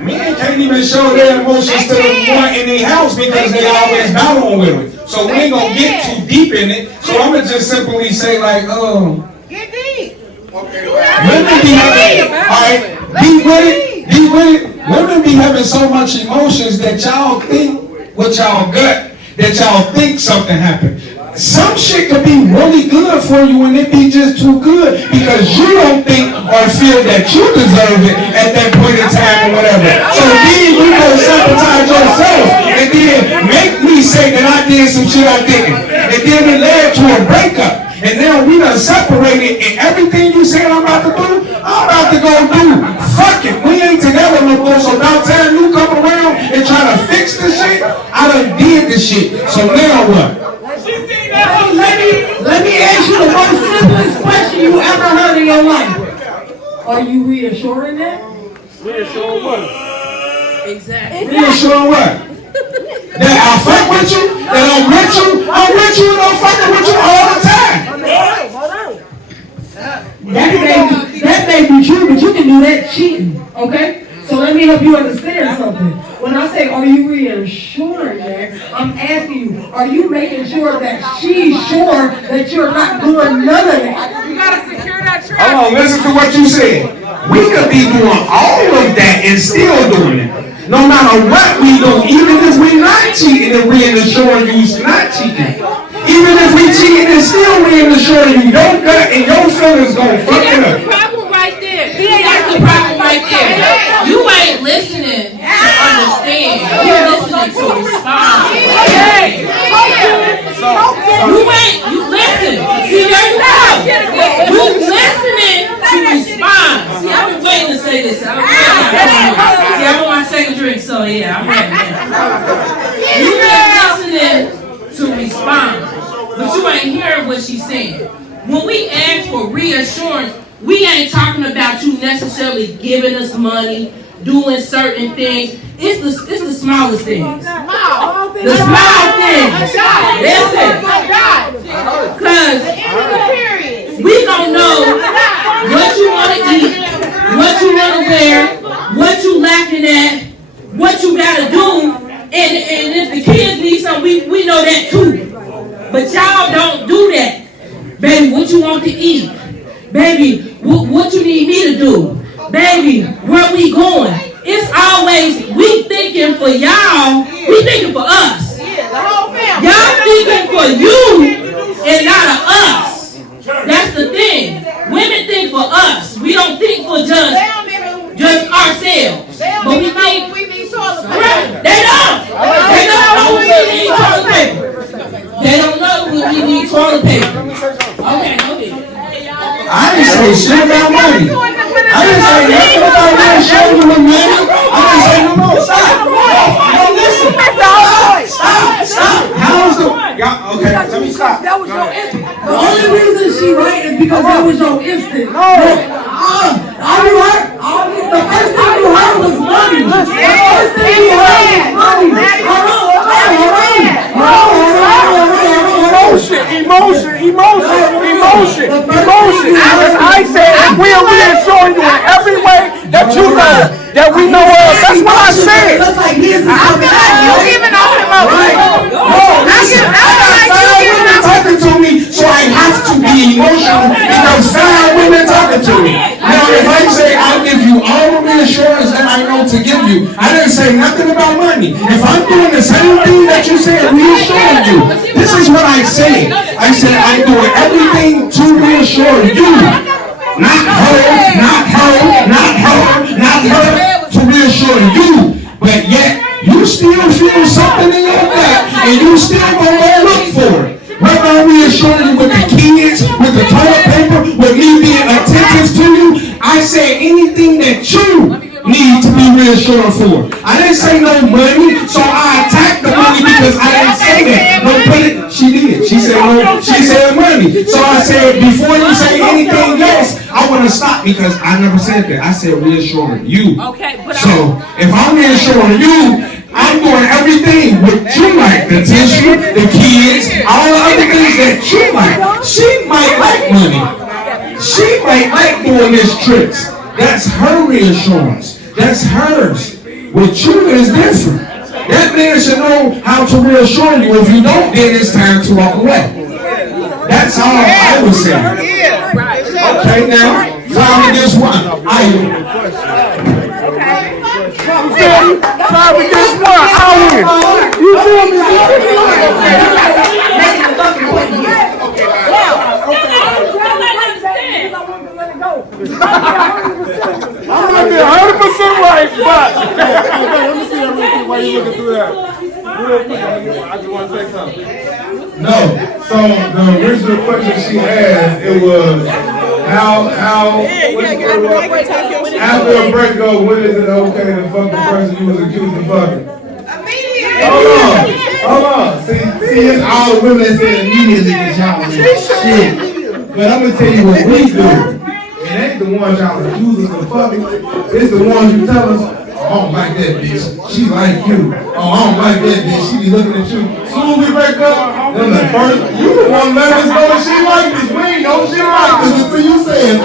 Men can't even show their emotions to the one in their house because they always battle with them. So we ain't gonna get too deep in it. So I'm gonna just simply say like, Get deep. women be having, alright, be with it. Women be having so much emotions that y'all think with y'all gut, that y'all think something happened. Some shit could be really good for you and it be just too good because you don't think or feel that you deserve it at that point in time or whatever. So then you go sabotage yourself and then make me say that I did some shit I didn't. And then it led to a breakup. And now we done separated and everything you said I'm about to do, I'm about to go do. Fuck it, we ain't together no more. So about time you come around and try to fix this shit, I done did this shit. So now what? Let me ask you the most simplest question you ever heard in your life. Are you reassuring that? Reassuring what? Exactly. Reassuring what? That I fuck with you? That I'm with you and I'm fucking with you all the time. That may be true, but you can do that cheating, okay? So let me help you understand something. When I say, are you reassuring that, I'm asking you, are you making sure that she's sure that you're not doing none of that? You gotta secure that trust. Hold on, listen to what you said. We could be doing all of that and still doing it. No matter what we do, even if we're not cheating and reassuring you's not cheating. Even if we cheating and still reassuring you, your gut and your feelings gonna fuck it up. Problem right there. That's the problem right there. You ain't listening to understand. You're listening to respond. You listen. See, there you go. You listening to respond. See, I've been waiting to say this. I'm on my second drink, so yeah, I'm ready now. You been listening to respond, but you ain't hearing what she's saying. When we ask for reassurance, we ain't talking about you necessarily giving us money, doing certain things. It's the smallest things. The small things. Listen. Because we don't know what you want to eat, what you want to wear, what you lacking at, what you got to do. And if the kids need something, we know that too. But y'all don't do that. Baby, what you want to eat? Baby, what you need me to do? Baby, where we going? It's always, we thinking for y'all, we thinking for us. Y'all thinking for you and not of us. That's the thing. Women think for us. We don't think for just ourselves. But we think, they don't. They don't know we need toilet paper. They don't know we need toilet paper. Okay, okay. I didn't say shit about money. I didn't say nothing about reassuring you with money. I didn't say no. Stop. No, listen. Stop. How's the... Y'all, okay, let me stop. That was your instinct. The only reason she right is because that was your instinct. All you heard, the first thing you heard was money. The first thing you heard was money. Emotion. As I said, if we are reassuring you in every way that you know, that we know of, that's what I said. I feel like you giving off emotion. Talking to me, so I have to be emotional because sad women talking to me. Now, if I say I'll give you all the reassurance that I know to give you, I didn't say nothing about money. If I'm doing the same thing that you said, reassuring you, this is what I said. I said I'm doing everything to reassure you, not her, to reassure you. But yet, you still feel something in your gut, and you still gonna go look for it. Whether I'm reassuring you with the kids, with the toilet paper, with me being attentive to you, I say anything that you need to be reassured for. I didn't say no money, so I attacked the money because I didn't say that. No, put it. She did. She said no. She said money. So I said before you say anything else, I want to stop because I never said that. I said reassuring you. Okay, but so if I'm reassuring you, I'm doing everything what you like, the tissue, the kids, all the other things that you like. She might like money. She might like doing this tricks. That's her reassurance. That's hers. With you is different. That man should know how to reassure you. If you don't, then it's time to walk away. That's all I was saying. Okay, now, time against one. Time against one. I win. You feel me? I'm gonna be 100% right, but let me see that real quick while you looking through that. Real quick, I just want to say something. No. So the original question she asked, it was after a breakup, when is it okay to fuck the person you was accused of fucking? Hold on. See, it's all the women that say immediately that y'all shit. But I'm gonna tell you what we do. It ain't the ones y'all accuse us of fucking. It's the ones you tell us, don't like that bitch. She like you. Oh, I don't like that bitch. She be looking at you. Soon as we break up, then the first, you the one let us know that she like this. We ain't know she like this until you say it.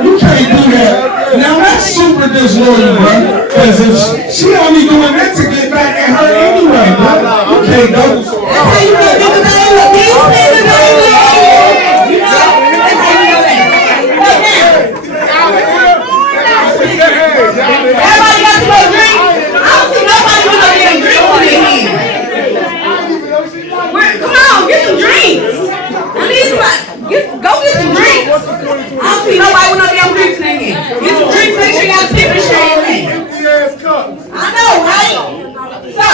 You can't do that. Now that's super disloyal, bro. Because if she only doing that to get back at her anyway, bro. You can't go. That's how you know niggas ain't look. These niggas ain't look. You know? That's how you know that. Everybody got to go drink. I don't see nobody with no damn drinks in their hand. Come on, get some drinks. I need somebody. Go get some drinks. I don't see nobody with no damn drinks in their hand. Get some drinks, make sure you got a tip and shit in there. I know, right? So,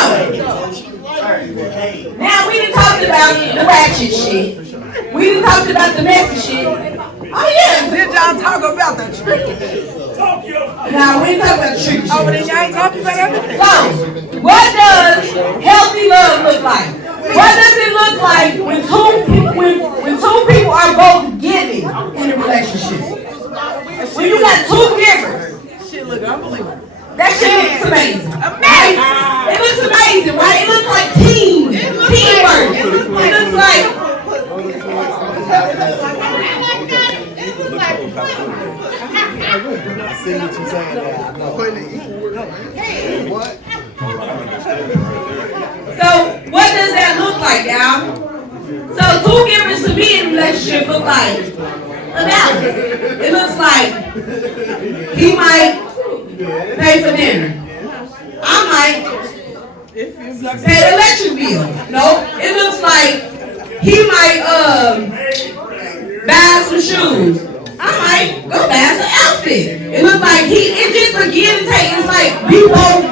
now we done talked about the ratchet shit. We done talked about the messy shit. Oh yeah. Did y'all talk about the tricky shit? Now we ain't talking about the tricky shit. Oh, but then y'all ain't talking about everything. So, what does healthy love look like? What does it look like when two people are both giving in a relationship? When you got two givers. Shit look unbelievable. That shit looks amazing. Amazing! It looks amazing, right? It looks like teamwork. It looks like I see what you're saying now. What? So what does that look like, y'all? So two givers to me in a relationship look like a balance. It looks like he might pay for dinner. I might pay the electric bill. No, it looks like he might buy some shoes. I might go buy some outfit. It looks like it's just a give and take. It's like we both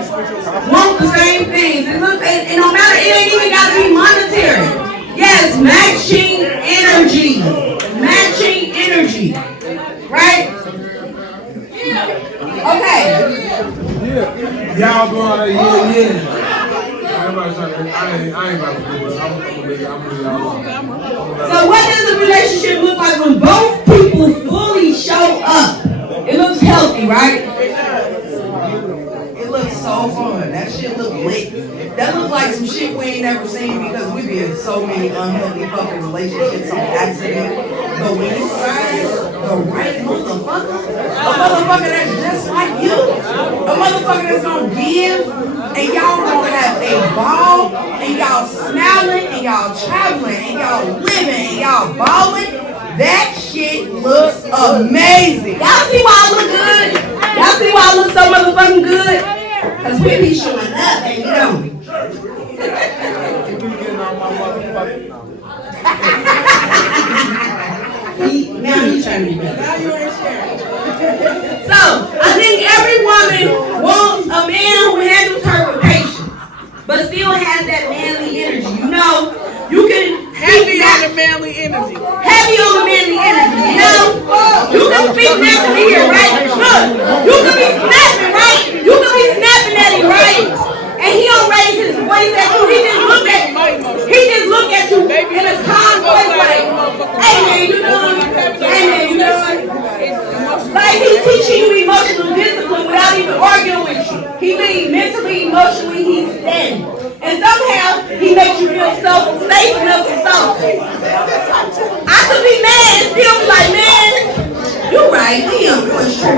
want the same things. It looks, and no matter, it ain't even gotta be monetary. Yes, matching energy. Matching energy. Right? Okay. Y'all going to I ain't about to do it. I'm gonna leave y'all alone. So what does a relationship look like when both people fully show up? It looks healthy, right? It looks so fun. That shit look lit. That look like some shit we ain't never seen because we be in so many unhealthy fucking relationships on accident. But when you find the right motherfucker, a motherfucker that's just like you, a motherfucker that's gonna give, and y'all gonna have a ball, and y'all smiling, and y'all traveling, and y'all living, and y'all balling. That shit looks amazing. Y'all see why I look good? Y'all see why I look so motherfucking good? Cause we be showing up, and you know. Now he's trying to be better. Now you ain't sharing. So, I think every woman wants a man who handles her with patience, but still has that manly energy. You know, you can Heavy on the manly energy. Heavy on the manly energy. You know, you can speak naturally here, right? Look, you can be snapping, right? You can be snapping at him, right? And he don't raise his voice at you. He just look at you in a calm voice, like, hey man, you know, hey man, you know. Like he's teaching you emotional discipline without even arguing with you. He means mentally, emotionally, he's steady. And somehow he makes you feel safe enough to talk. I could be mad and still be like, man, you right, damn, for sure.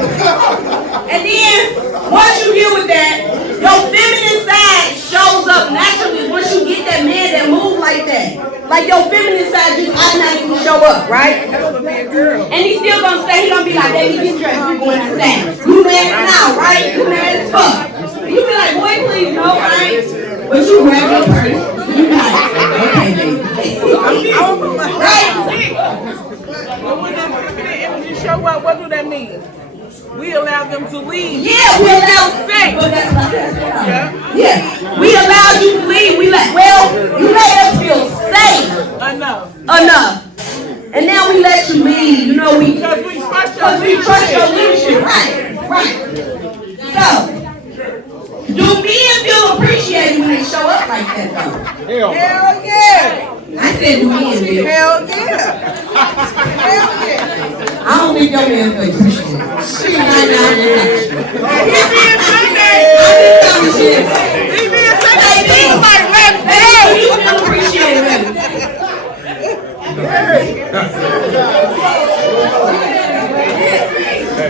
And then once you deal with that, your feminine side shows up naturally once you get that man that moves like that. Like your feminine side just automatically show up, right? And he's still gonna stay, he gonna be like, baby, get dressed, we're going outside. You mad now, right? You mad as fuck. And you be like, boy, please, no, right? But you grab your purse, you be like, okay, baby. Right? But when that feminine energy show up, what do that mean? We allow them to leave. Yeah, we allow safe. But that's not that. Yeah, we allowed you to leave. We like, well, you made us feel safe. Enough. And now we let you leave. You know, because we trust your leadership. Right. So, do men feel appreciated when they show up like that, though? Hell yeah. I said do men feel. Hell yeah. Hell yeah. I don't think your man feel appreciated.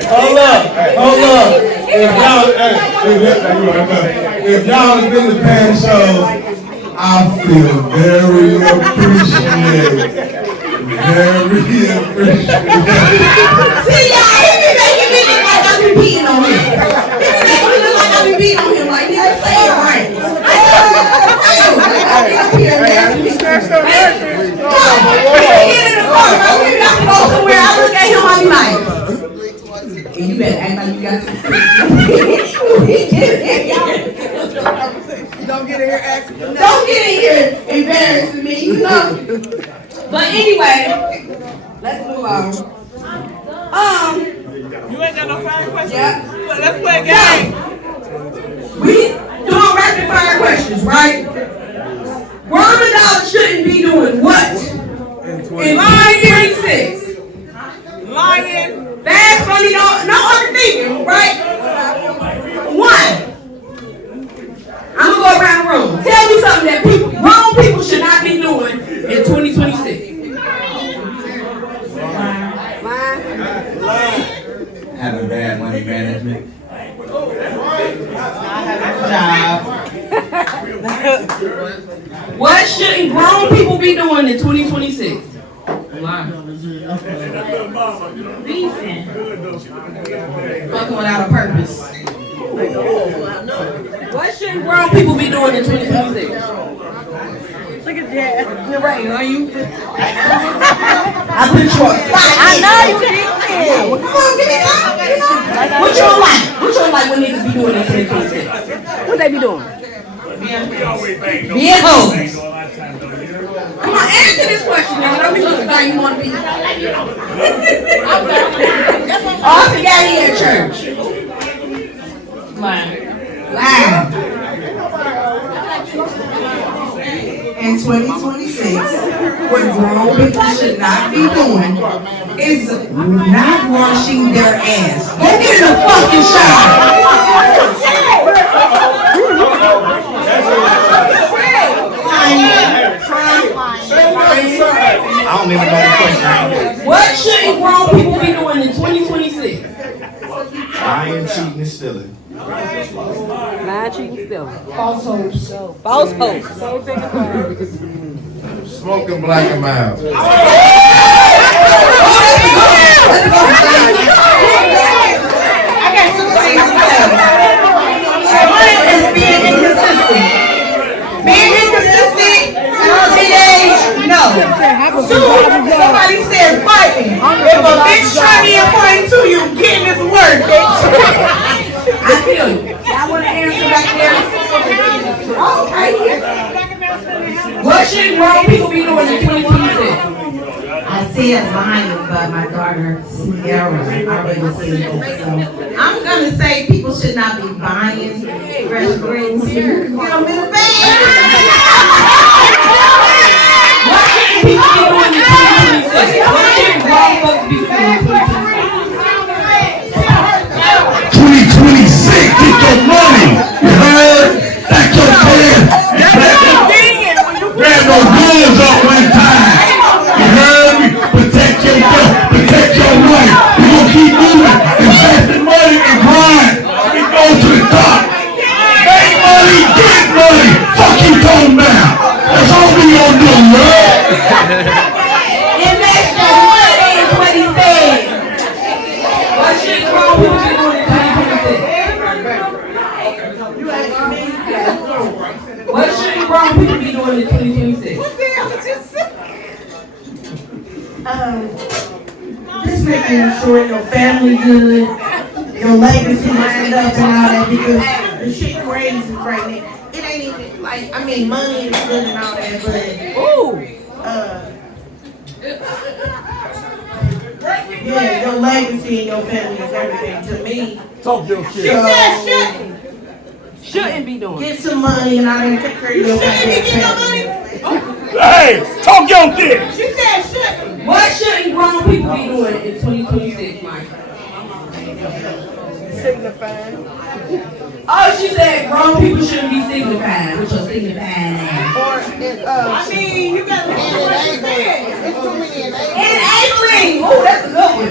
Hold up. If y'all have been to Pam shows, I feel very appreciated. Very appreciated. See, y'all, he be making me look like I be beating on him. He be making me look like I be beating on him. Like, nigga, say it right. You better act like you got some sense. Don't get in here asking. Don't get in here embarrassing me, you know. But anyway, let's move on. You ain't got no fire questions? Yeah. Well, let's play a game. We doing rapid fire questions, right? Grown adults shouldn't be doing what? In line 36. Lying. Fast, funny, no overthinking, right? 1. I'm gonna go around the room. Tell me something that grown people should not be doing in 2026. Having bad money management. What shouldn't grown people be doing in 2026? Fucking without a purpose. What shouldn't grown people be doing in 2026? Look at that. You're right. Are you? I put you on. I know you did. Come on, give me some. What you don't like? What you don't like when niggas be doing in 2026? What they be doing? Being hoes. Come on, answer this question, y'all. Don't be looking like you want to be. All together here at church. Lying. In 2026, what grown people should not be doing is not washing their ass. Go get in the fucking shower. I don't even know the question. What shouldn't grown people be doing in 2026? Lying, cheating, and stealing. Lying, cheating, stealing. False hopes. False hopes. Smoking black and mild. I got two things to say. One is being inconsistent. Being inconsistent at a teenage, no. Two, somebody said fighting. If a bitch try me and fight too, you getting this work, bitch. I feel you. Y'all want to answer back there? Okay. What should grown people be doing in 2026? I said lying about my daughter Sierra. I already said that. So I'm gonna say people should not be buying fresh greens here. Get them in the bag. What should people be doing in 2026? What should grown folks be doing in 2026? 2026, get your money. You heard? That's your plan. Grab those guns up one time. You heard me? Protect your money. We gonna keep moving, investing money and grind. We go to the top. Make money, get money. Fuck you talking about. That's all we gonna do, man. Invest your money is what he said. What should grown people be doing in 2026? What should grown people be doing in 2026? Just making sure your family good, your legacy lined up and all that, because the shit crazy right now. It ain't even like, I mean, money is good and all that, but yeah, your legacy and your family is everything to me. Talk your shit. Shouldn't be doing. Get some money and I didn't take care of your family. Hey, talk your shit. She said shouldn't. What shouldn't grown people be doing in 2026, Mike? signifying. Oh, she said grown people shouldn't be signifying with your signifying ass. Or, I mean, you got to listen to what she said. It's too many Enabling. Ooh, that's a good one.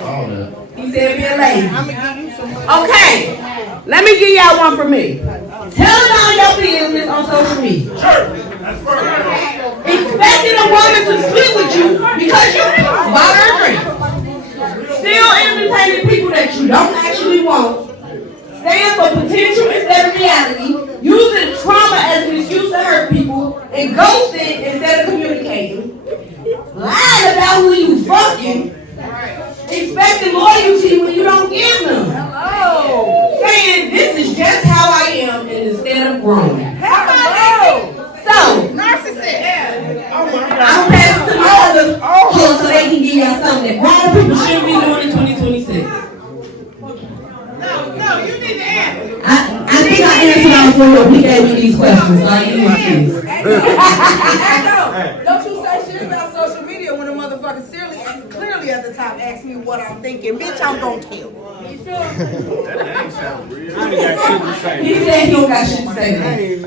All that. He said being lazy. I'm gonna give you some money. Okay, let me give y'all one from me. Tell it all your business on social media. Expecting a woman to sleep with you because you bought her a drink. Still entertaining people that you don't actually want. Stand for potential instead of reality. Using trauma as an excuse to hurt people. And ghosting instead of communicating. Lying about who you fucking. Expecting loyalty when you don't give them. Hello. Saying this is just how I am and instead of growing. Hello. So, narcissist. I'm passing to my other hosts so they can give y'all something that grown people shouldn't be doing in 2026. No, you need to answer. I think I answered all four of you gave me these questions, so I ain't confused. Don't you say shit about social media when a motherfucker clearly at the top asks me what I'm thinking. Bitch, I'm gonna tell you. He said he don't got shit to say.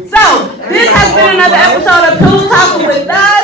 So, this has been another episode of Pillow Talking with Thug.